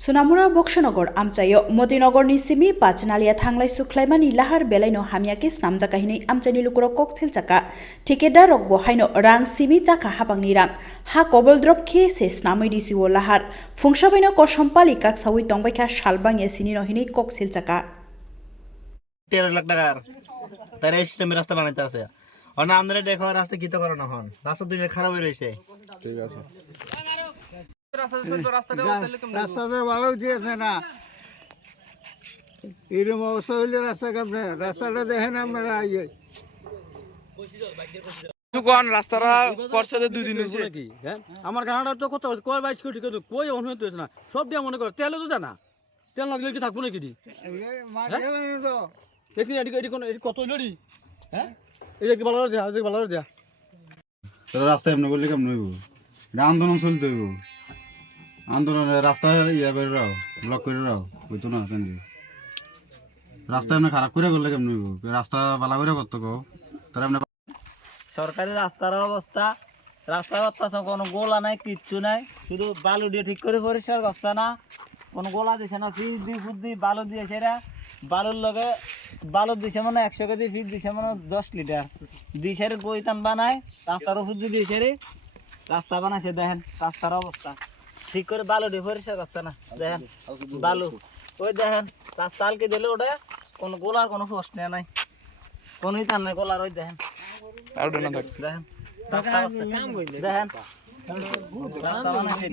सुनामुरा बक्सनगर आमचायो मतिनगरनि सिमी पाचनालिया थांलाय सुख्लायमानि लाहार बेलायनो हामियाके स्नामजाकाहिनै आमचानि लुकुरो ककसिल चाका ठेकेदार रक बहायनो रां सिमी चाका हाबांनि रां हा कबल द्रप खे से स्नामै दिसिवो लाहार फुंसाबायनो कसम्पाली काकसावै तंबायखा शालबांगे सिनिनो हिनै ककसिल चाका 13 লাখ টাকার তার এই সিস্টেমে রাস্তা বানাইতে আছে আর না আমরা দেখো রাস্তা কিতে করে না হন রাস্তা দুনিয়া খারাপ হয়ে রইছে ঠিক আছে রাস্তাটা ভালো দিয়েছে না এরকম অবস্থা হইলে রাস্তা কেমন রাস্তাটা দেখেন আপনারা ইয়ে রাস্তাটা করছে 2 দিন হয়েছে নাকি হ্যাঁ আমার গাড়াটা তো কত কয় 22 কোটি কত কই অনুমতি হয়েছে না সব দিয়া মনে করে তেলও তো জানা তেল লাগলে কি থাকবো নাকি দি তো দেখি এডি কোন কত লড়ি হ্যাঁ এই যে ভালো যা এই যে ভালো যা রাস্তা এমনি করলে কেমন হইব আন্দোলন চলতে হইব আন্দোলনে রাস্তা ইয়া করে রাও ব্লক করে রাও হইতো না কেন রাস্তা এমনি খারাপ করে করলে কেমন হইব রাস্তা ভালো করে করতে কো তার এমনি সরকারি রাস্তার অবস্থা কোনো গোলা নাই কিচ্ছু নাই শুধু বালু দিয়ে ঠিক করে পরিষ্কার করছে না কোনো গোলা দিছে না ফিজ দি ফুট দি বালু দিয়েছে এরা বালুর লগে বালু দিছে মানে 100 কেজি ফিজ দিছে মানে 10 লিটার দিছে বইতান বানায় রাস্তার উপর দিয়ে দিছে রে রাস্তা বানাইছে দেখেন রাস্তার অবস্থা ঠিক করে বালু দিয়ে পরিষ্কার করছে না দেখেন বালু ওই দেখেন রাস্তা আলকে দিলে ওটা কোনো গোলার কোনো প্রশ্ন নাই কোনোই তার নাই গোলার ওই দেখেন দেখেন রাস্তা দেখেন রাস্তা বানাইছে